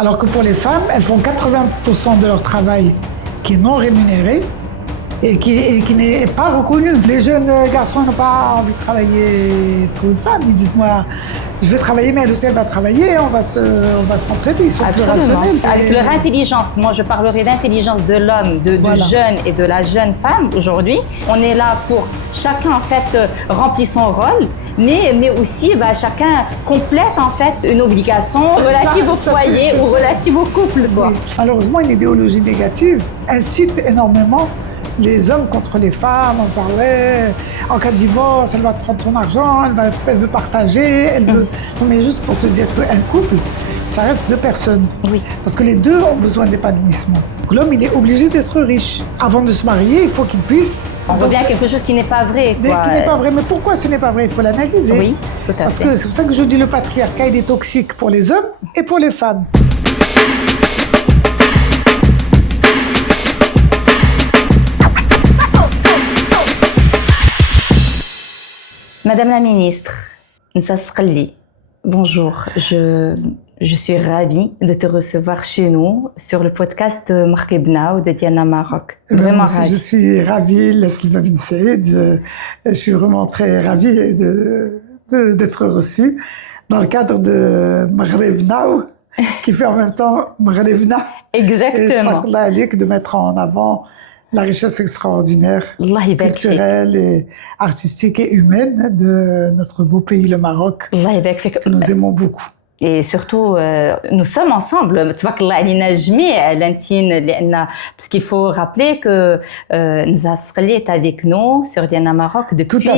Alors que pour les femmes, elles font 80% de leur travail qui est non rémunéré et qui n'est pas reconnu. Les jeunes garçons n'ont pas envie de travailler pour une femme. Ils disent, moi, je vais travailler, mais elle aussi, elle va travailler, on va s'entraider. Ils sont plus rationnels. Avec leur intelligence, moi je parlerai d'intelligence de l'homme, du jeune et de la jeune femme aujourd'hui. On est là pour chacun en fait remplir son rôle, mais aussi chacun complète en fait une obligation relative au foyer ou relative au couple. Oui. Malheureusement, une idéologie négative incite énormément les hommes contre les femmes en disant ouais, en cas de divorce, elle va te prendre ton argent, elle veut partager, elle veut. Mais juste pour te dire qu'un couple, ça reste deux personnes. Oui. Parce que les deux ont besoin d'épanouissement. L'homme, il est obligé d'être riche. Avant de se marier, il faut qu'il puisse. On revient à quelque chose qui n'est pas vrai. Qui n'est pas vrai. Mais pourquoi ce n'est pas vrai? Il faut l'analyser. Oui, tout à fait. Parce que c'est pour ça que je dis le patriarcat, il est toxique pour les hommes et pour les femmes. Madame la ministre, Nsa Sqali, bonjour. Je suis ravie de te recevoir chez nous sur le podcast Markebna ou de Diana Maroc. Vraiment ravie. Je suis ravie, Leslie bin Saïd. Je suis vraiment très ravie d'être reçue dans le cadre de Maghribna, qui fait en même temps Maghribna. Exactement. Et de mettre en avant la richesse extraordinaire, culturelle et artistique et humaine de notre beau pays, le Maroc, que nous aimons beaucoup. Et surtout, nous sommes ensemble. Parce qu'il faut rappeler que Nsa Sqali est avec nous sur Diana Maroc depuis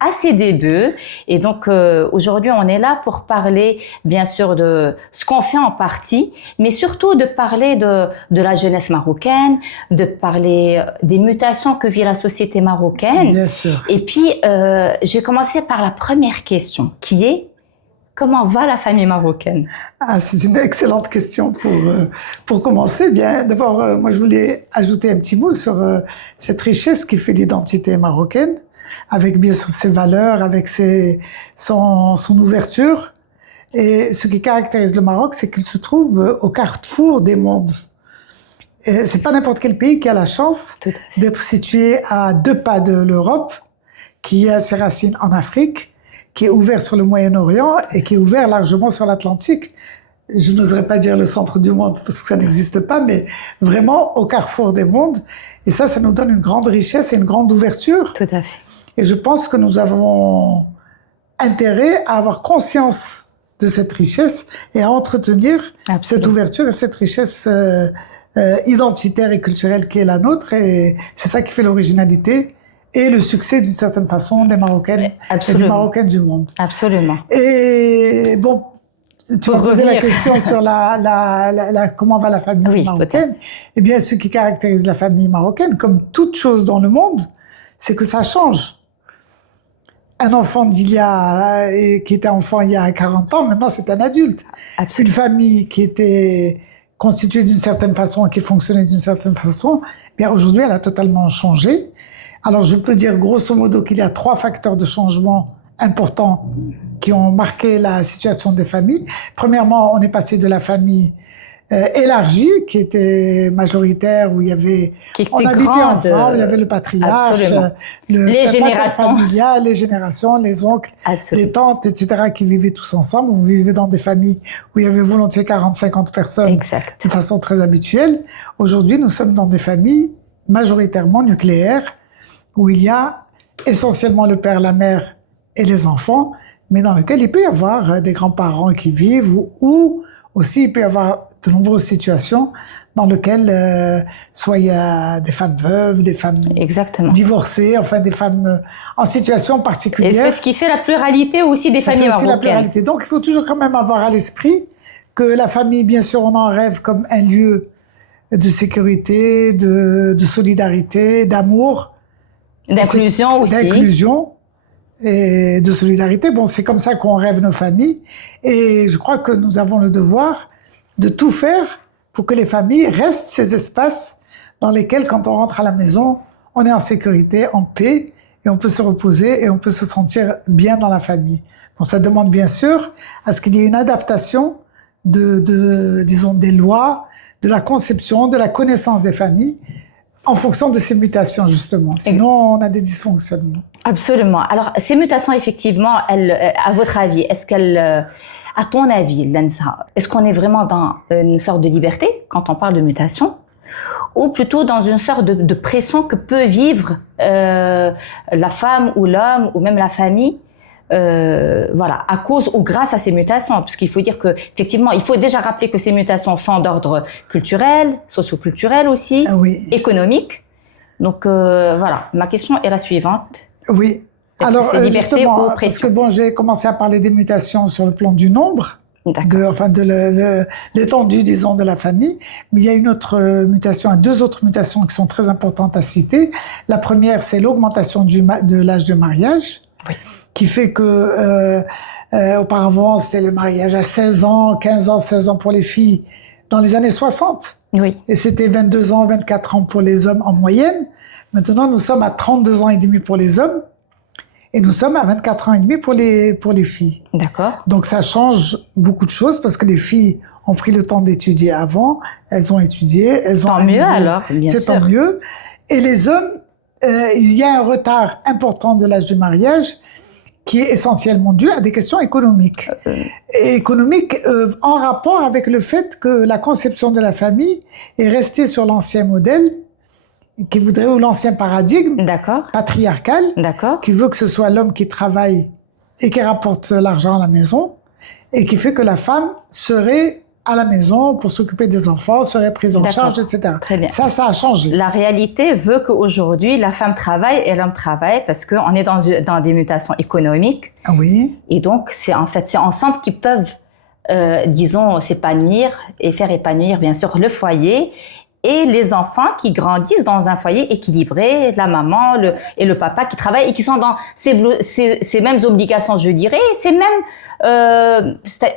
à ses débuts. Et donc, aujourd'hui, on est là pour parler, bien sûr, de ce qu'on fait en partie, mais surtout de parler de la jeunesse marocaine, de parler des mutations que vit la société marocaine. Bien sûr. Et puis, je vais commencer par la première question, qui est: comment va la famille marocaine? C'est une excellente question pour commencer. Bien, d'abord, moi, je voulais ajouter un petit mot sur cette richesse qui fait l'identité marocaine, avec bien sûr ses valeurs, avec son ouverture. Et ce qui caractérise le Maroc, c'est qu'il se trouve au carrefour des mondes. Et c'est pas n'importe quel pays qui a la chance d'être situé à 2 pas de l'Europe, qui a ses racines en Afrique, qui est ouvert sur le Moyen-Orient et qui est ouvert largement sur l'Atlantique. Je n'oserais pas dire le centre du monde parce que ça n'existe pas, mais vraiment au carrefour des mondes. Et ça nous donne une grande richesse et une grande ouverture. Tout à fait. Et je pense que nous avons intérêt à avoir conscience de cette richesse et à entretenir cette ouverture et cette richesse identitaire et culturelle qui est la nôtre. Et c'est ça qui fait l'originalité et le succès, d'une certaine façon, des Marocaines et des Marocains du monde. Absolument. Et bon, tu m'as posé la question sur comment va la famille marocaine. Eh bien, ce qui caractérise la famille marocaine, comme toute chose dans le monde, c'est que ça change. Un enfant qui était enfant il y a 40 ans, maintenant c'est un adulte. Absolument. Une famille qui était constituée d'une certaine façon, qui fonctionnait d'une certaine façon, eh bien aujourd'hui elle a totalement changé. Alors, je peux dire grosso modo qu'il y a 3 facteurs de changement importants qui ont marqué la situation des familles. Premièrement, on est passé de la famille élargie, qui était majoritaire, où il y avait, on habitait ensemble, il y avait le patriarche, les générations familial, les générations, les oncles, les tantes, etc., qui vivaient tous ensemble. On vivait dans des familles où il y avait volontiers 40-50 personnes de façon très habituelle. Aujourd'hui, nous sommes dans des familles majoritairement nucléaires, où il y a essentiellement le père, la mère et les enfants, mais dans lequel il peut y avoir des grands-parents qui vivent, ou aussi il peut y avoir de nombreuses situations dans lesquelles soit il y a des femmes veuves, des femmes divorcées, enfin des femmes en situation particulière. Et c'est ce qui fait la pluralité aussi des familles marocaines. La pluralité. Donc il faut toujours quand même avoir à l'esprit que la famille, bien sûr, on en rêve comme un lieu de sécurité, de solidarité, d'amour, d'inclusion aussi. D'inclusion et de solidarité. Bon, c'est comme ça qu'on rêve nos familles. Et je crois que nous avons le devoir de tout faire pour que les familles restent ces espaces dans lesquels, quand on rentre à la maison, on est en sécurité, en paix, et on peut se reposer et on peut se sentir bien dans la famille. Bon, ça demande bien sûr à ce qu'il y ait une adaptation disons, des lois, de la conception, de la connaissance des familles, en fonction de ces mutations, justement. Sinon, on a des dysfonctionnements. Absolument. Alors, ces mutations, effectivement, à votre avis, à ton avis, Lensa, est-ce qu'on est vraiment dans une sorte de liberté quand on parle de mutation, ou plutôt dans une sorte de pression que peut vivre la femme ou l'homme ou même la famille, voilà, à cause ou grâce à ces mutations, parce qu'il faut dire que effectivement, il faut déjà rappeler que ces mutations sont d'ordre culturel, socio-culturel aussi, économique. Donc voilà, ma question est la suivante. Oui. Alors justement, parce que bon, j'ai commencé à parler des mutations sur le plan du nombre, de l'étendue, disons, de la famille. Mais il y a une autre mutation, deux autres mutations qui sont très importantes à citer. La première, c'est l'augmentation de l'âge de mariage, qui fait que auparavant, c'était le mariage à 16 ans, 15 ans, 16 ans pour les filles dans les années 60. Oui. Et c'était 22 ans, 24 ans pour les hommes en moyenne. Maintenant, nous sommes à 32 ans et demi pour les hommes. Et nous sommes à 24 ans et demi pour les filles. D'accord. Donc ça change beaucoup de choses parce que les filles ont pris le temps d'étudier avant, elles ont étudié, elles ont... Tant mieux alors, bien sûr. C'est tant mieux. Et les hommes, il y a un retard important de l'âge de mariage qui est essentiellement dû à des questions économiques. Et économiques en rapport avec le fait que la conception de la famille est restée sur l'ancien modèle qui voudrait, ou l'ancien paradigme patriarcal, qui veut que ce soit l'homme qui travaille et qui rapporte l'argent à la maison, et qui fait que la femme serait à la maison pour s'occuper des enfants, serait prise en charge, etc. Très bien. Ça a changé. La réalité veut qu'aujourd'hui, la femme travaille et l'homme travaille parce qu'on est dans des mutations économiques. Oui. Et donc, c'est ensemble qu'ils peuvent, disons, s'épanouir et faire épanouir, bien sûr, le foyer et les enfants qui grandissent dans un foyer équilibré, la maman et le papa qui travaillent et qui sont dans ces mêmes obligations, je dirais, ces mêmes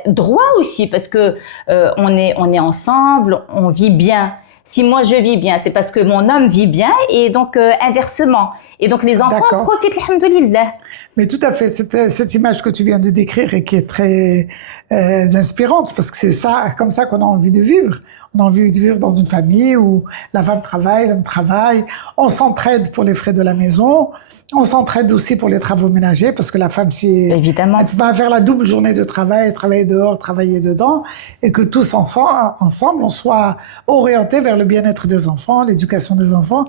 droits aussi, parce que on est ensemble, on vit bien. Si moi je vis bien, c'est parce que mon homme vit bien, et donc inversement. Et donc les enfants profitent, alhamdoulilah. Mais tout à fait, cette image que tu viens de décrire et qui est très inspirante, parce que c'est ça, comme ça qu'on a envie de vivre. On a envie de vivre dans une famille où la femme travaille, l'homme travaille, on s'entraide pour les frais de la maison, on s'entraide aussi pour les travaux ménagers, parce que la femme, si évidemment, elle peut pas faire la double journée de travail, travailler dehors, travailler dedans, et que tous ensemble, on soit orientés vers le bien-être des enfants, l'éducation des enfants.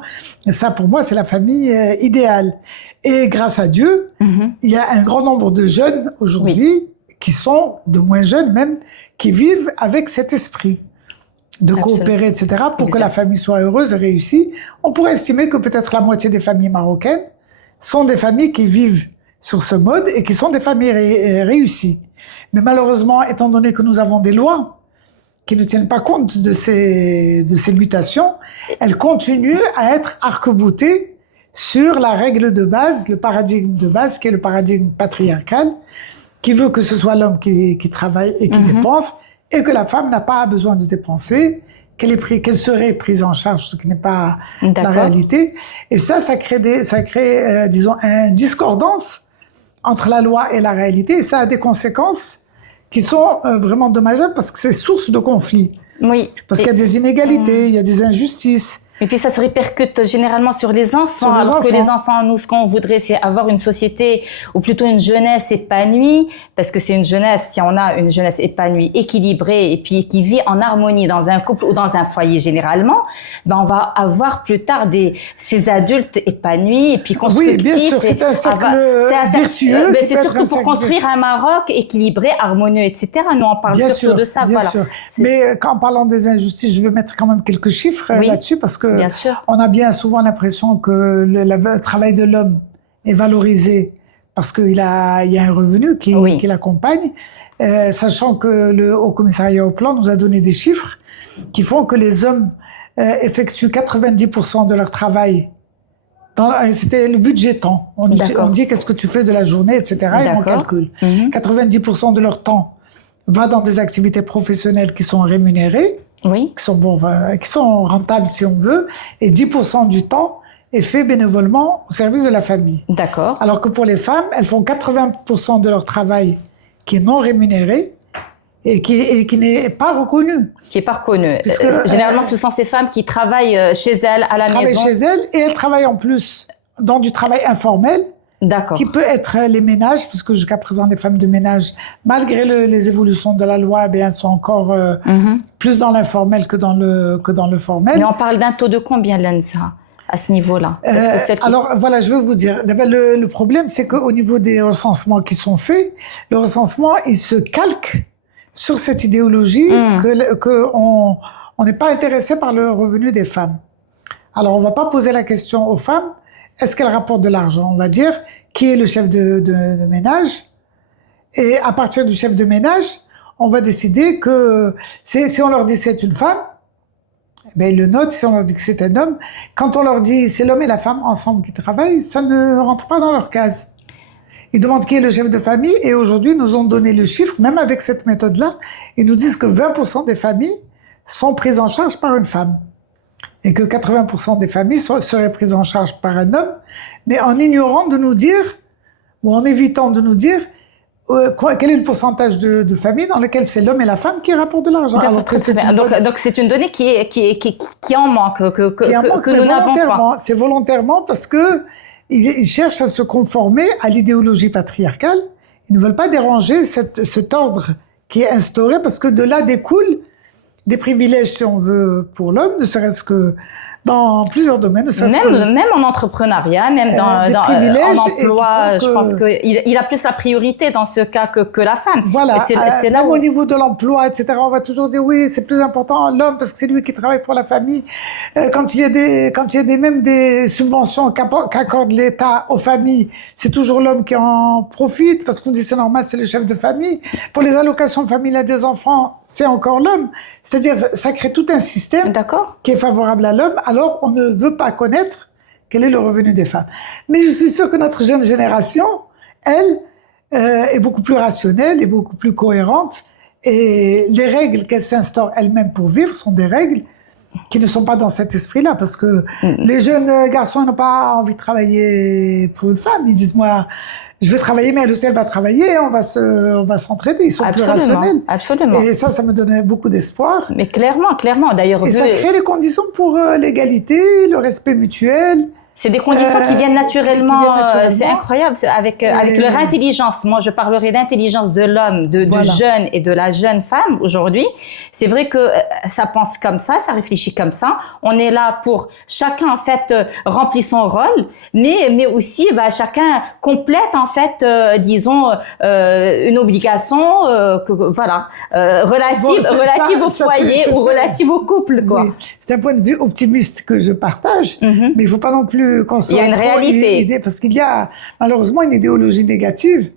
Et ça, pour moi, c'est la famille idéale. Et grâce à Dieu, il y a un grand nombre de jeunes aujourd'hui, qui sont, de moins jeunes même, qui vivent avec cet esprit de coopérer, etc., pour que la famille soit heureuse et réussie. On pourrait estimer que peut-être la moitié des familles marocaines sont des familles qui vivent sur ce mode et qui sont des familles réussies. Mais malheureusement, étant donné que nous avons des lois qui ne tiennent pas compte de ces mutations, elles continuent à être arc-boutées sur la règle de base, le paradigme de base, qui est le paradigme patriarcal, qui veut que ce soit l'homme qui travaille et qui dépense, et que la femme n'a pas besoin de dépenser, qu'elle serait prise en charge, ce qui n'est pas la réalité. Et ça crée disons, une discordance entre la loi et la réalité. Et ça a des conséquences qui sont vraiment dommageables parce que c'est source de conflits. Oui. Parce qu'il y a des inégalités, il y a des injustices. Et puis ça se répercute généralement sur les enfants. Alors que les enfants, nous, ce qu'on voudrait, c'est avoir une société, ou plutôt une jeunesse épanouie, parce que c'est une jeunesse, si on a une jeunesse épanouie, équilibrée, et puis qui vit en harmonie dans un couple ou dans un foyer généralement, ben on va avoir plus tard ces adultes épanouis et puis constructifs. Oui, bien sûr, c'est un cercle vertueux. C'est surtout pour construire un Maroc équilibré, harmonieux, etc. Nous, on parle surtout de ça. Bien sûr. Mais en parlant des injustices, je veux mettre quand même quelques chiffres là-dessus, parce que on a bien souvent l'impression que le travail de l'homme est valorisé parce qu'il y a un revenu qui l'accompagne, sachant que le Haut Commissariat au Plan nous a donné des chiffres qui font que les hommes effectuent 90% de leur travail. C'était le budget temps. On dit qu'est-ce que tu fais de la journée, etc. Et on calcule. 90% de leur temps va dans des activités professionnelles qui sont rémunérées. Oui. Qui sont rentables si on veut, et 10% du temps est fait bénévolement au service de la famille. D'accord. Alors que pour les femmes, elles font 80% de leur travail qui est non rémunéré, et qui n'est pas reconnue. Qui n'est pas reconnue. Généralement, ce sont ces femmes qui travaillent chez elles, à la maison. Qui travaillent chez elles, et elles travaillent en plus dans du travail informel. D'accord. Qui peut être les ménages, puisque jusqu'à présent, les femmes de ménage, malgré les évolutions de la loi, elles sont encore plus dans l'informel que dans le formel. Mais on parle d'un taux de combien, l'ANSA, à ce niveau-là? Alors, voilà, je veux vous dire. D'abord, le problème, c'est qu'au niveau des recensements qui sont faits, le recensement, il se calque sur cette idéologie qu'on n'est pas intéressé par le revenu des femmes. Alors, on va pas poser la question aux femmes, est-ce qu'elles rapportent de l'argent? On va dire, qui est le chef de ménage? Et à partir du chef de ménage, on va décider que si on leur dit c'est une femme, ben ils le notent. Si on leur dit que c'est un homme, quand on leur dit c'est l'homme et la femme ensemble qui travaillent, ça ne rentre pas dans leur case. Ils demandent qui est le chef de famille, et aujourd'hui, nous ont donné le chiffre, même avec cette méthode-là, ils nous disent que 20% des familles sont prises en charge par une femme. Et que 80% des familles seraient prises en charge par un homme, mais en ignorant de nous dire, ou en évitant de nous dire, quel est le pourcentage de familles dans lesquelles c'est l'homme et la femme qui rapportent de l'argent. Donc c'est une donnée qui en manque, que nous n'avons pas. C'est volontairement parce que ils cherchent à se conformer à l'idéologie patriarcale. Ils ne veulent pas déranger cet ordre qui est instauré, parce que de là découle des privilèges, si on veut, pour l'homme, ne serait-ce que dans plusieurs domaines. Même en entrepreneuriat, même en emploi, je pense qu'il a plus la priorité dans ce cas que la femme. Voilà, même au niveau de l'emploi, etc., on va toujours dire oui, c'est plus important l'homme parce que c'est lui qui travaille pour la famille. Quand il y a même des subventions qu'accorde l'État aux familles, c'est toujours l'homme qui en profite parce qu'on dit c'est normal, c'est le chef de famille. Pour les allocations familiales des enfants, c'est encore l'homme. C'est-à-dire, ça crée tout un système qui est favorable à l'homme. Alors, on ne veut pas connaître quel est le revenu des femmes. Mais je suis sûre que notre jeune génération, elle, est beaucoup plus rationnelle et beaucoup plus cohérente. Et les règles qu'elle s'instaure elle-même pour vivre sont des règles qui ne sont pas dans cet esprit-là. Parce que les jeunes garçons n'ont pas envie de travailler pour une femme. Ils disent, moi, je vais travailler, mais elle aussi, elle va travailler, on va s'entraider. Ils sont plus rationnels. Absolument. Et ça me donnait beaucoup d'espoir. Mais clairement. D'ailleurs, ça crée les conditions pour l'égalité, le respect mutuel. C'est des conditions qui viennent naturellement. C'est incroyable. Avec leur intelligence. Moi, je parlerai d'intelligence de l'homme, du jeune et de la jeune femme aujourd'hui. C'est vrai que ça pense comme ça réfléchit comme ça. On est là pour chacun, en fait, remplit son rôle, mais aussi, chacun complète, en fait, disons, une obligation, relative au foyer ou relative au couple, quoi. Oui. C'est un point de vue optimiste que je partage, mais il faut pas non plus qu'on soit. Il y a une réalité. Parce qu'il y a malheureusement une idéologie négative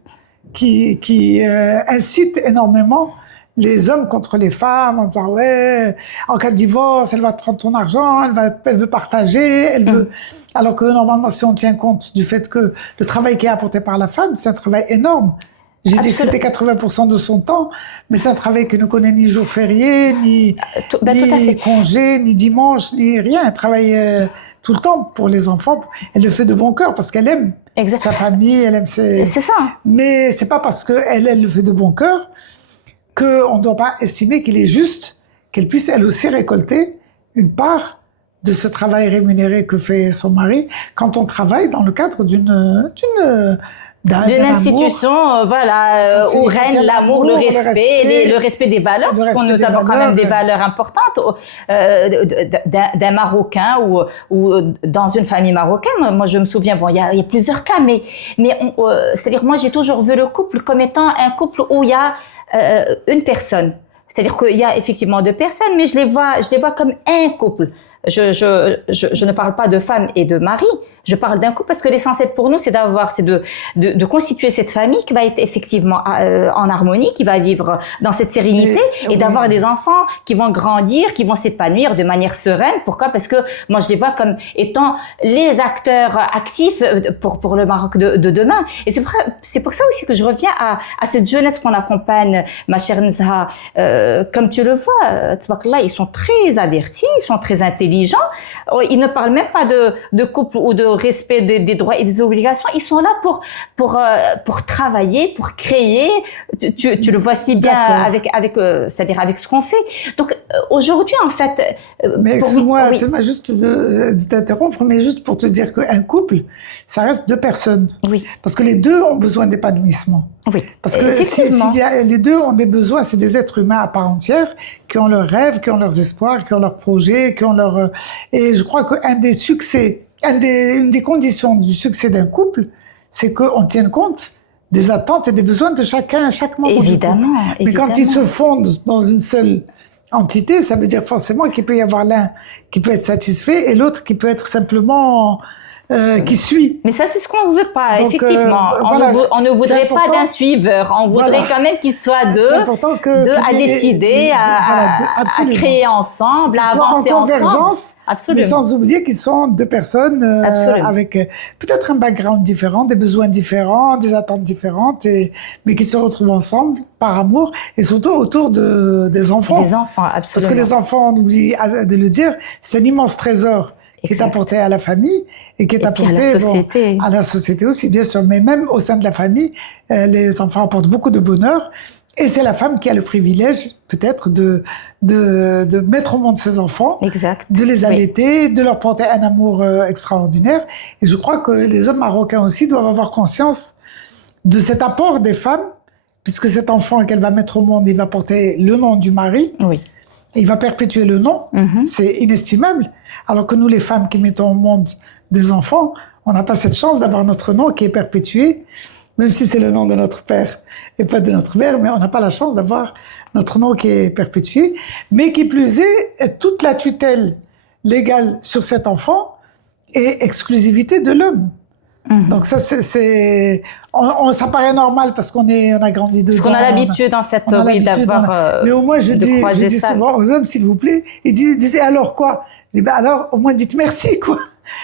qui incite énormément les hommes contre les femmes en disant ouais, en cas de divorce, elle va te prendre ton argent, elle veut partager, elle veut. Alors que normalement, si on tient compte du fait que le travail qui est apporté par la femme, c'est un travail énorme. J'ai dit que c'était 80% de son temps, mais c'est un travail qui ne connaît ni jour férié, ni congé, ni dimanche, ni rien. Elle travaille tout le temps pour les enfants. Elle le fait de bon cœur parce qu'elle aime sa famille, elle aime ses... C'est ça. Mais c'est pas parce qu'elle le fait de bon cœur qu'on ne doit pas estimer qu'il est juste qu'elle puisse elle aussi récolter une part de ce travail rémunéré que fait son mari quand on travaille dans le cadre d'une institution, où règne l'amour, le respect des valeurs, parce que nous avons quand même des valeurs importantes d'un Marocain ou dans une famille marocaine. Moi, je me souviens, il y a plusieurs cas, mais c'est-à-dire, moi, j'ai toujours vu le couple comme étant un couple où il y a une personne. C'est-à-dire qu'il y a effectivement deux personnes, mais je les vois comme un couple. Je ne parle pas de femme et de mari, je parle d'un couple parce que l'essentiel pour nous, c'est de constituer cette famille qui va être effectivement en harmonie, qui va vivre dans cette sérénité et d'avoir des enfants qui vont grandir, qui vont s'épanouir de manière sereine. Pourquoi? Parce que moi, je les vois comme étant les acteurs actifs pour le Maroc de demain. Et c'est pour ça aussi que je reviens à cette jeunesse qu'on accompagne, ma chère Nzha. Comme tu le vois, tabarakallah, ils sont très avertis, ils sont très intelligents. ils ne parlent même pas de couple ou de respect des droits et des obligations. Ils sont là pour travailler, pour créer. Tu le vois si bien c'est-à-dire avec ce qu'on fait. Donc aujourd'hui, en fait, mais excuse-moi, c'est juste de t'interrompre, mais juste pour te dire qu'un couple, ça reste deux personnes. Oui. Parce que les deux ont besoin d'épanouissement. Oui. Parce que les deux ont des besoins, c'est des êtres humains à part entière, qui ont leurs rêves, qui ont leurs espoirs, qui ont leurs projets, qui ont leurs... Et je crois qu'un des succès, une des conditions du succès d'un couple, c'est qu'on tienne compte des attentes et des besoins de chacun, chaque membre du couple. Mais quand ils se fondent dans une seule entité, ça veut dire forcément qu'il peut y avoir l'un qui peut être satisfait et l'autre qui peut être simplement qui suit. Mais ça, c'est ce qu'on ne veut pas, donc, effectivement. On ne voudrait pas d'un suiveur. On voudrait quand même qu'ils soient deux à décider, à créer ensemble, à avancer ensemble. Absolument. Mais sans oublier qu'ils sont deux personnes avec peut-être un background différent, des besoins différents, des attentes différentes, mais qui se retrouvent ensemble par amour et surtout autour des enfants. Des enfants, absolument. Parce que les enfants, on oublie de le dire, c'est un immense trésor qui est apporté à la famille et qui est apporté à la société aussi, bien sûr. Mais même au sein de la famille, les enfants apportent beaucoup de bonheur. Et c'est la femme qui a le privilège, peut-être, de mettre au monde ses enfants, de les allaiter, de leur porter un amour extraordinaire. Et je crois que les hommes marocains aussi doivent avoir conscience de cet apport des femmes, puisque cet enfant qu'elle va mettre au monde, il va porter le nom du mari. Oui. Et il va perpétuer le nom. C'est inestimable. Alors que nous, les femmes qui mettons au monde des enfants, on n'a pas cette chance d'avoir notre nom qui est perpétué, même si c'est le nom de notre père et pas de notre mère, mais on n'a pas la chance d'avoir notre nom qui est perpétué. Mais qui plus est, toute la tutelle légale sur cet enfant est exclusivité de l'homme. Donc ça, ça paraît normal parce qu'on a grandi dedans. Parce qu'on a l'habitude, en fait, d'avoir. Mais au moins, je dis souvent aux hommes, s'il vous plaît, ils disent alors quoi? Je dis, alors, au moins, dites merci, quoi.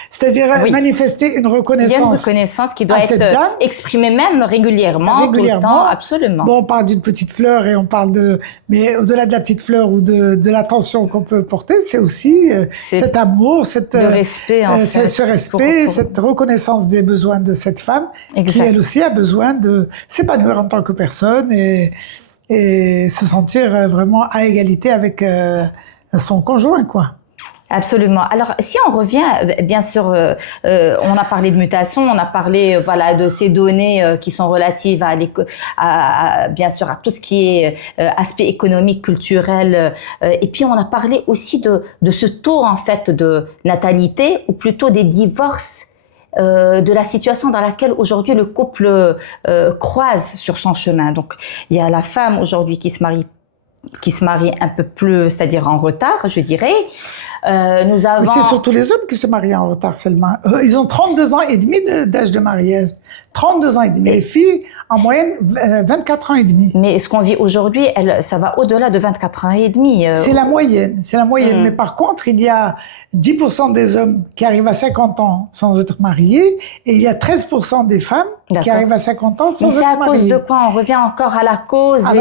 C'est-à-dire manifester une reconnaissance. Il y a une reconnaissance qui doit être exprimée même régulièrement, tout le temps, absolument. Bon, on parle d'une petite fleur et on parle mais au-delà de la petite fleur ou de l'attention qu'on peut porter, c'est aussi cet amour, le respect, en fait, ce respect, cette reconnaissance des besoins de cette femme, qui elle aussi a besoin de s'épanouir en tant que personne et se sentir vraiment à égalité avec son conjoint, quoi. Absolument. Alors, si on revient, bien sûr, on a parlé de mutation, on a parlé, de ces données qui sont relatives bien sûr, à tout ce qui est aspect économique, culturel, et puis on a parlé aussi de ce taux, en fait, de natalité, ou plutôt des divorces, de la situation dans laquelle aujourd'hui le couple croise sur son chemin. Donc, il y a la femme aujourd'hui qui se marie un peu plus, c'est-à-dire en retard, je dirais. Nous avons... Mais c'est surtout les hommes qui se marient en retard seulement. Ils ont 32 ans et demi d'âge de mariage. 32 ans et demi. Les filles, en moyenne, 24 ans et demi. Mais ce qu'on vit aujourd'hui, ça va au-delà de 24 ans et demi. C'est la moyenne. C'est la moyenne. Mais par contre, il y a 10% des hommes qui arrivent à 50 ans sans être mariés et il y a 13% des femmes qui arrivent à 50 ans sans être mariées. Mais c'est à cause de quoi? On revient encore à la cause et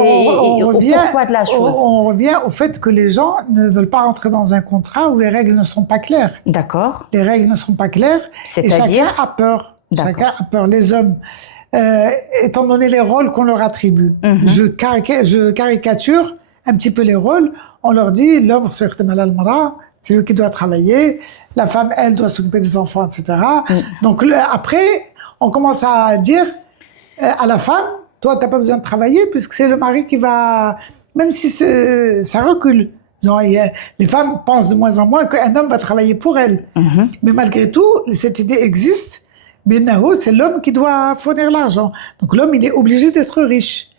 au pourquoi de la chose. On revient au fait que les gens ne veulent pas rentrer dans un contrat où les règles ne sont pas claires. D'accord. Les règles ne sont pas claires et chacun a peur. Chacun a peur. Les hommes, étant donné les rôles qu'on leur attribue, je caricature un petit peu les rôles. On leur dit, l'homme, c'est lui qui doit travailler, la femme, elle, doit s'occuper des enfants, etc. Donc après, on commence à dire à la femme, toi, t'as pas besoin de travailler puisque c'est le mari qui va, même si ça recule. Les femmes pensent de moins en moins qu'un homme va travailler pour elles. Mais malgré tout, cette idée existe. Mais Naho, c'est l'homme qui doit fournir l'argent. Donc l'homme, il est obligé d'être riche.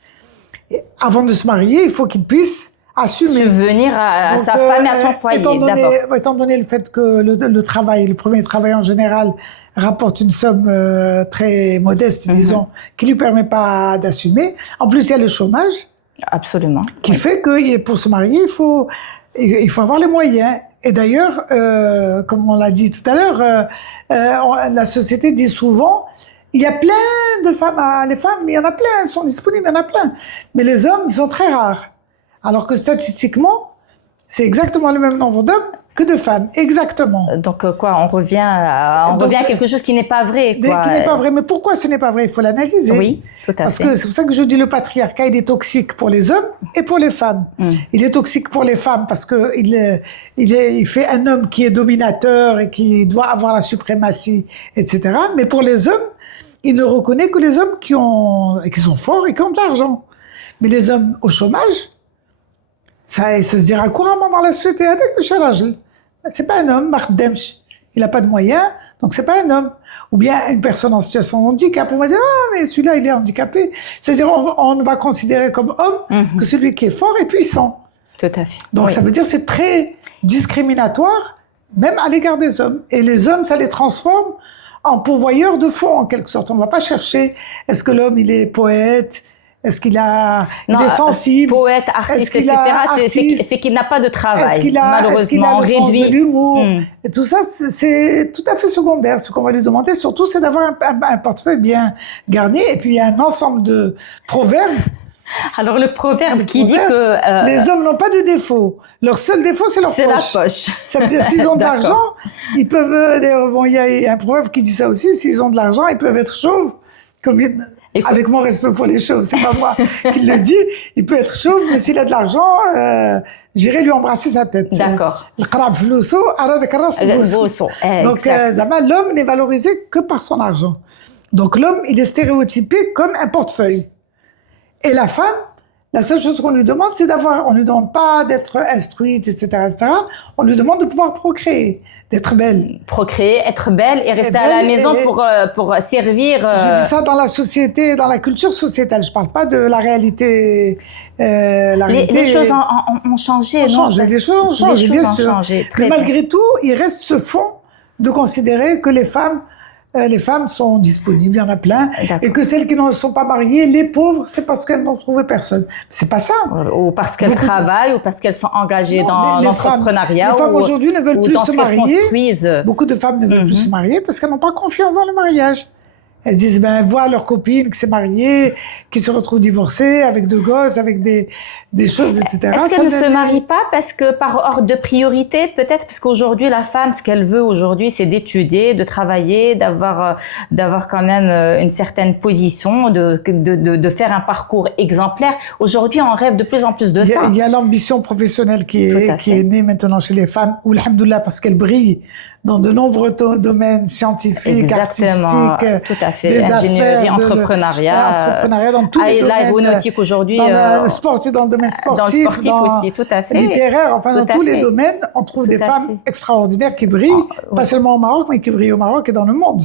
Et avant de se marier, il faut qu'il puisse assumer. Subvenir à sa femme et à son foyer, d'abord. Étant donné le fait que le premier travail en général, rapporte une somme très modeste, disons, qui lui permet pas d'assumer. En plus, il y a le chômage. Absolument. Qui fait que pour se marier, il faut avoir les moyens. Et d'ailleurs, comme on l'a dit tout à l'heure, la société dit souvent, il y a plein de femmes, les femmes, il y en a plein, elles sont disponibles, il y en a plein. Mais les hommes, ils sont très rares. Alors que statistiquement, c'est exactement le même nombre d'hommes, Que de femmes, exactement. Donc quoi, on revient à quelque chose qui n'est pas vrai, quoi. Qui n'est pas vrai. Mais pourquoi ce n'est pas vrai? Il faut l'analyser. Oui, tout à fait. Parce que c'est pour ça que je dis le patriarcat, il est toxique pour les hommes et pour les femmes. Il est toxique pour les femmes parce que il fait un homme qui est dominateur et qui doit avoir la suprématie, etc. Mais pour les hommes, il ne reconnaît que les hommes qui sont forts et qui ont de l'argent. Mais les hommes au chômage, ça se dira couramment dans la société. C'est pas un homme, Marc Demsch. Il n'a pas de moyens, donc c'est pas un homme. Ou bien une personne en situation de handicap. On va dire, ah, mais celui-là, il est handicapé. C'est-à-dire, on va considérer comme homme que celui qui est fort et puissant. Tout à fait. Donc ça veut dire que c'est très discriminatoire, même à l'égard des hommes. Et les hommes, ça les transforme en pourvoyeurs de fond, en quelque sorte. On ne va pas chercher, est-ce que l'homme, il est poète? Est-ce qu'il est sensible? Poète, artiste, etc. C'est qu'il n'a pas de travail. Malheureusement, réduit. De l'humour. Et tout ça, c'est tout à fait secondaire. Ce qu'on va lui demander, surtout, c'est d'avoir un portefeuille bien garni. Et puis, il y a un ensemble de proverbes. Alors, le proverbe qui dit que... les hommes n'ont pas de défaut. Leur seul défaut, c'est leur poche. C'est la poche. Ça veut dire, s'ils ont de l'argent, ils peuvent... Bon, il y a un proverbe qui dit ça aussi. S'ils ont de l'argent, ils peuvent être chauves. Avec mon respect pour les chauves, c'est pas moi qui le dis. Il peut être chauve, mais s'il a de l'argent, j'irai lui embrasser sa tête. D'accord. Donc, l'homme n'est valorisé que par son argent. Donc, l'homme, il est stéréotypé comme un portefeuille. Et la femme, la seule chose qu'on lui demande, c'est on lui demande pas d'être instruite, etc., etc. On lui demande de pouvoir procréer. D'être belle. Procréer, être belle et rester à la maison pour servir. Je dis ça dans la société, dans la culture sociétale. Je parle pas de la réalité. Les choses ont changé, non? Les choses ont changé, bien sûr. Mais malgré tout, il reste ce fond de considérer que les femmes sont disponibles, il y en a plein, et que celles qui ne sont pas mariées, les pauvres, c'est parce qu'elles n'ont trouvé personne. C'est pas ça. Ou parce qu'elles travaillent, ou parce qu'elles sont engagées dans l'entrepreneuriat. Les femmes aujourd'hui ne veulent plus se marier. Beaucoup de femmes ne veulent plus se Mhm. marier parce qu'elles n'ont pas confiance dans le mariage. Elles disent, voient leur copine qui s'est mariée, qui se retrouve divorcée, avec 2 gosses, avec des choses, etc. Est-ce qu'elle ne se marie pas parce que par ordre de priorité, peut-être parce qu'aujourd'hui, la femme, ce qu'elle veut aujourd'hui, c'est d'étudier, de travailler, d'avoir quand même une certaine position, de faire un parcours exemplaire. Aujourd'hui, on rêve de plus en plus de ça. Il y a l'ambition professionnelle qui est née maintenant chez les femmes, ou alhamdoulilah, parce qu'elles brillent dans de nombreux domaines scientifiques, artistiques, tout à fait, des ingénierie, affaires, entrepreneuriat, dans tous les domaines, l'aéronautique aujourd'hui, dans le sportif, dans le domaine sportif, aussi, tout à fait, littéraire, enfin dans tous les domaines, on trouve des femmes extraordinaires qui brillent, pas seulement au Maroc, mais qui brillent au Maroc et dans le monde.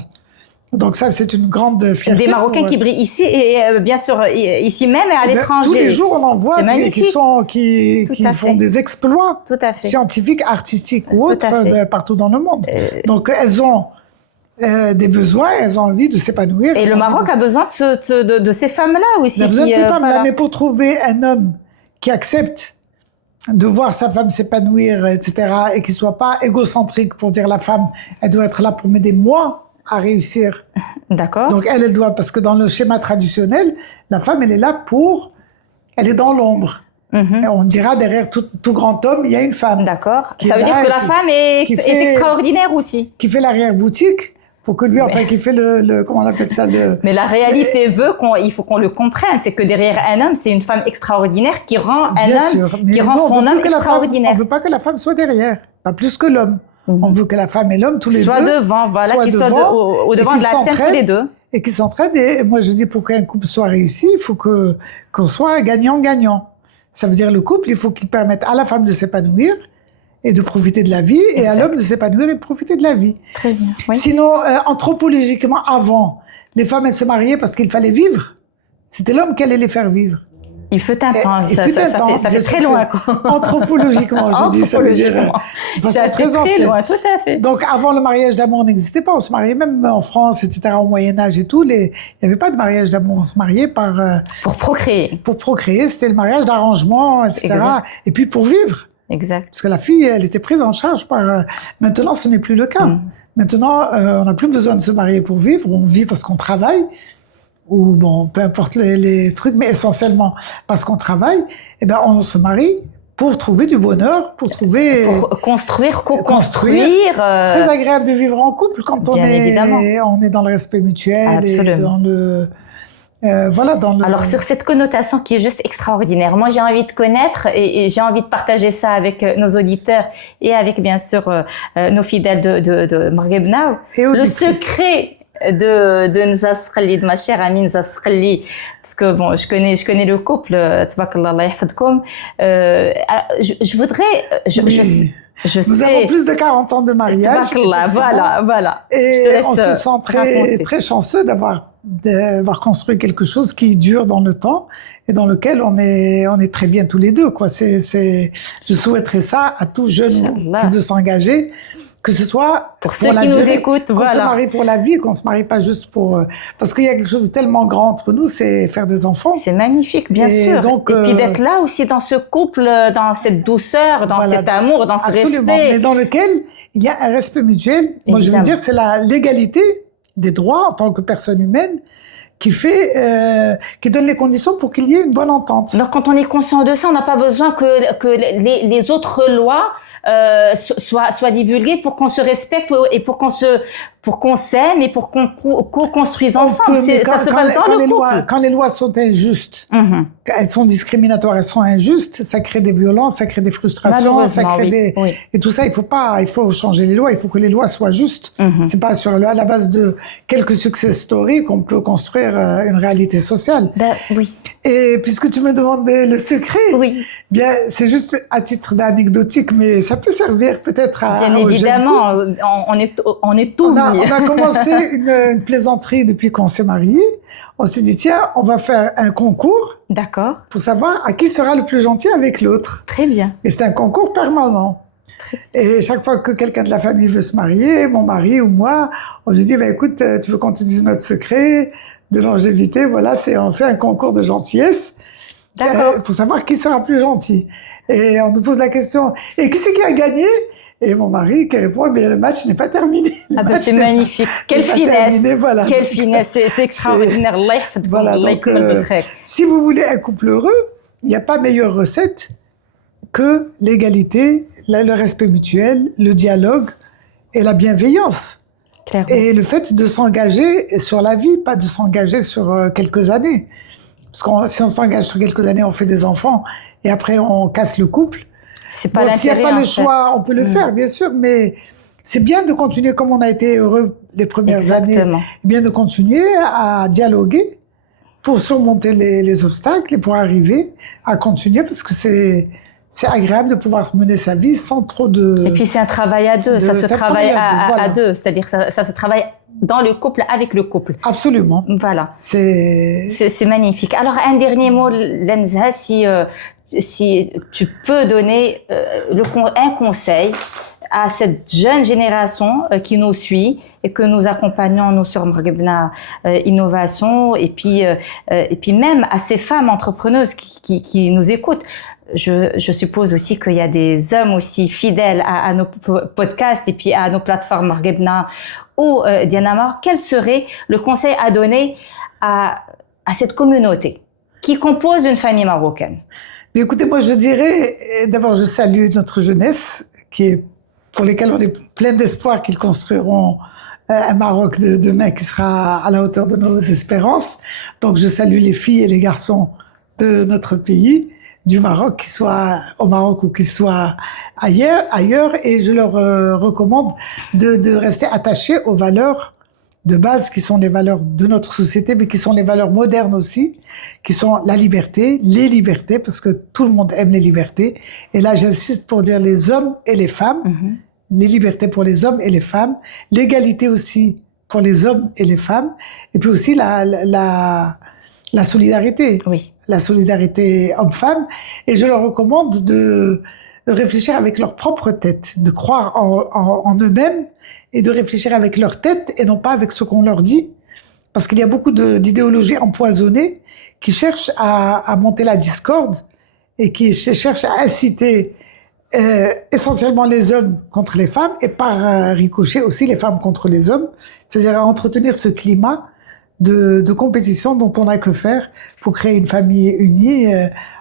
Donc ça, c'est une grande fierté. Des Marocains qui brillent ici et bien sûr ici même et à l'étranger. Tous les jours, on en voit qui font des exploits scientifiques, artistiques ou autres partout dans le monde. Donc elles ont des besoins, elles ont envie de s'épanouir. Et le Maroc a besoin de ces femmes-là aussi. Il a besoin de ces femmes-là, mais pour trouver un homme qui accepte de voir sa femme s'épanouir, etc., et qui soit pas égocentrique pour dire la femme, elle doit être là pour m'aider moi à réussir. D'accord. Donc elle doit, parce que dans le schéma traditionnel, la femme, elle est là elle est dans l'ombre. Et on dira derrière tout grand homme, il y a une femme. D'accord. Ça veut dire que la femme est extraordinaire aussi. Qui fait l'arrière-boutique, pour que lui, qui fait comment on appelle ça, Mais la réalité veut il faut qu'on le comprenne, c'est que derrière un homme, c'est une femme extraordinaire qui rend son homme extraordinaire. On veut pas que la femme soit derrière, pas plus que l'homme. On veut que la femme et l'homme, tous les deux, soient devant, qu'ils soient au devant de la scène tous les deux. Et qu'ils s'entraident. Et moi, je dis, pour qu'un couple soit réussi, il faut qu'on soit gagnant-gagnant. Ça veut dire le couple, il faut qu'il permette à la femme de s'épanouir et de profiter de la vie, et à l'homme de s'épanouir et de profiter de la vie. Très bien. Oui. Sinon, anthropologiquement, avant, les femmes, elles se mariaient parce qu'il fallait vivre. C'était l'homme qui allait les faire vivre. Il fut un temps, ça fait très loin, quoi. Anthropologiquement, je dis, ça veut dire. Ça fait très loin, tout à fait. Donc, avant, le mariage d'amour n'existait pas. On se mariait même en France, etc., au Moyen-Âge et tout. Il n'y avait pas de mariage d'amour. On se mariait pour procréer. Pour procréer, c'était le mariage d'arrangement, etc. Exact. Et puis pour vivre. Exact. Parce que la fille, elle était prise en charge par. Maintenant, ce n'est plus le cas. Maintenant, on n'a plus besoin de se marier pour vivre. On vit parce qu'on travaille. Ou bon, peu importe les trucs, mais essentiellement parce qu'on travaille, on se marie pour trouver du bonheur, pour construire, co-construire. C'est très agréable de vivre en couple quand on est dans le respect mutuel. Absolument. Et dans le Alors sur cette connotation qui est juste extraordinaire, moi j'ai envie de connaître et j'ai envie de partager ça avec nos auditeurs et avec bien sûr nos fidèles de Maghreb Now. Le secret de Nza Sqali, de ma chère amie Nza Sqali, parce que bon, je connais le couple, tabarakallah, Allah yahfadkoum. Je voudrais, Nous avons plus de 40 ans de mariage. Voilà. Et on se sent très chanceux d'avoir construit quelque chose qui dure dans le temps et dans lequel on est très bien tous les deux, quoi. Je souhaiterais ça à tout jeune qui veut s'engager, que ce soit pour ceux qui nous écoutent, qu'on se marie pour la vie, qu'on se marie pas juste pour parce qu'il y a quelque chose de tellement grand entre nous, c'est faire des enfants. C'est magnifique, bien sûr. Donc, et puis d'être là aussi dans ce couple, dans cette douceur, dans cet amour, dans ce respect. Mais dans lequel il y a un respect mutuel. Évidemment. Moi, je veux dire, c'est la légalité des droits en tant que personne humaine qui donne les conditions pour qu'il y ait une bonne entente. Donc, quand on est conscient de ça, on n'a pas besoin que les autres lois soient divulguées pour qu'on se respecte et pour qu'on s'aime et pour qu'on co-construise ensemble. Ça se passe dans le couple. Quand les lois sont injustes, elles sont discriminatoires, elles sont injustes, ça crée des violences, ça crée des frustrations, ça crée et tout ça, il faut changer les lois, il faut que les lois soient justes. C'est pas à la base de quelques success stories qu'on peut construire une réalité sociale. Oui. Et puisque tu me demandes le secret, bien, c'est juste à titre d'anecdotique, mais ça peut servir peut-être à bien évidemment, on est tout. On a commencé une plaisanterie depuis qu'on s'est mariés. On s'est dit, tiens, on va faire un concours. D'accord. Pour savoir à qui sera le plus gentil avec l'autre. Très bien. Et c'est un concours permanent. Et chaque fois que quelqu'un de la famille veut se marier, mon mari ou moi, on lui dit, écoute, tu veux qu'on te dise notre secret de longévité? Voilà, on fait un concours de gentillesse. D'accord. Pour savoir qui sera plus gentil. Et on nous pose la question, et qui c'est qui a gagné? Et mon mari qui répond, mais le match n'est pas terminé. C'est magnifique. Quelle finesse. Voilà. Quelle finesse. C'est extraordinaire. Voilà. Donc, si vous voulez un couple heureux, il n'y a pas meilleure recette que l'égalité, le respect mutuel, le dialogue et la bienveillance. Clairement. Et le fait de s'engager sur la vie, pas de s'engager sur quelques années. Parce que si on s'engage sur quelques années, on fait des enfants et après on casse le couple. C'est pas l'intérêt. S'il n'y a pas le choix, on peut le faire, bien sûr, mais c'est bien de continuer comme on a été heureux les premières années. Bien de continuer à dialoguer pour surmonter les obstacles et pour arriver à continuer parce que c'est agréable de pouvoir mener sa vie sans trop de... Et puis c'est un travail à deux, ça se travaille à deux, c'est-à-dire ça se travaille dans le couple, avec le couple. Absolument. Voilà. C'est magnifique. Alors, un dernier mot, Lenza, si tu peux donner un conseil à cette jeune génération qui nous suit et que nous accompagnons, nous, sur Maghrebna Innovation, et puis même à ces femmes entrepreneuses qui nous écoutent. Je suppose aussi qu'il y a des hommes aussi fidèles à nos podcasts et puis à nos plateformes Maghrebna ou Diana Maroc. Quel serait le conseil à donner à cette communauté qui compose une famille marocaine? Écoutez, moi je dirais, d'abord je salue notre jeunesse pour lesquels on est plein d'espoir qu'ils construiront un Maroc de demain qui sera à la hauteur de nos espérances. Donc je salue les filles et les garçons de notre pays, du Maroc, qu'ils soient au Maroc ou qu'ils soient ailleurs, et je leur recommande de rester attachés aux valeurs de base qui sont les valeurs de notre société, mais qui sont les valeurs modernes aussi, qui sont la liberté, les libertés, parce que tout le monde aime les libertés. Et là, j'insiste pour dire les hommes et les femmes, les libertés pour les hommes et les femmes, l'égalité aussi pour les hommes et les femmes, et puis aussi la solidarité. Oui. La solidarité homme-femme. Et je leur recommande de réfléchir avec leur propre tête, de croire en eux-mêmes et de réfléchir avec leur tête et non pas avec ce qu'on leur dit. Parce qu'il y a beaucoup d'idéologies empoisonnées qui cherchent à monter la discorde et qui cherchent à inciter essentiellement les hommes contre les femmes et par ricochet aussi les femmes contre les hommes. C'est-à-dire à entretenir ce climat de compétition dont on n'a que faire pour créer une famille unie.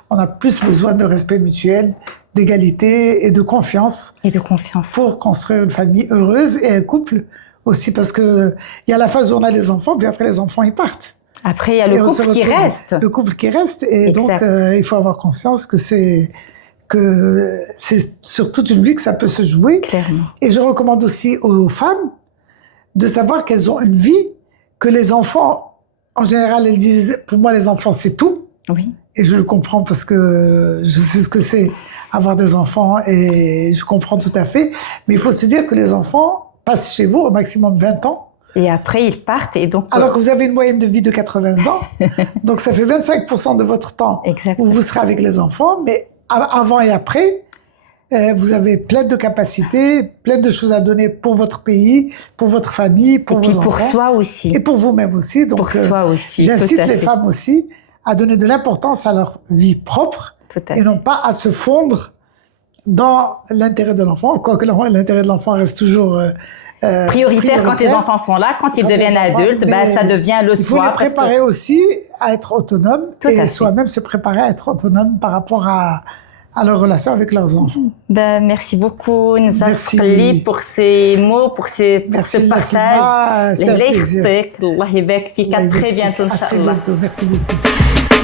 On a plus besoin de respect mutuel, d'égalité et de confiance. Et de confiance. Pour construire une famille heureuse et un couple aussi, parce que il y a la phase où on a les enfants, puis après les enfants ils partent. Après il y a le couple qui reste. Le couple qui reste, et donc il faut avoir conscience que c'est sur toute une vie que ça peut se jouer. Clairement. Et je recommande aussi aux femmes de savoir qu'elles ont une vie, que les enfants, en général, elles disent, pour moi les enfants c'est tout. Oui. Et je le comprends parce que je sais ce que c'est avoir des enfants et je comprends tout à fait. Mais il faut se dire que les enfants passent chez vous au maximum 20 ans. Et après, ils partent et donc... Alors que vous avez une moyenne de vie de 80 ans. Donc ça fait 25% de votre temps où vous serez avec les enfants. Mais avant et après, vous avez plein de capacités, plein de choses à donner pour votre pays, pour votre famille, pour vos enfants. Et puis pour soi aussi. Et pour vous-même aussi. Donc, pour soi aussi. J'incite les femmes aussi à donner de l'importance à leur vie propre et non pas à se fondre dans l'intérêt de l'enfant. Quoique l'intérêt de l'enfant reste toujours prioritaire quand les enfants sont là. Quand ils deviennent adultes, ça devient le soi. Il faut les préparer aussi à être autonomes et soi-même se préparer à être autonome par rapport à leur relation avec leurs enfants. Merci beaucoup, Nza Sqli, pour ces mots, pour ce partage. C'était un plaisir. Allah يبارك فيك. À très bientôt, Inch'Allah. Merci beaucoup.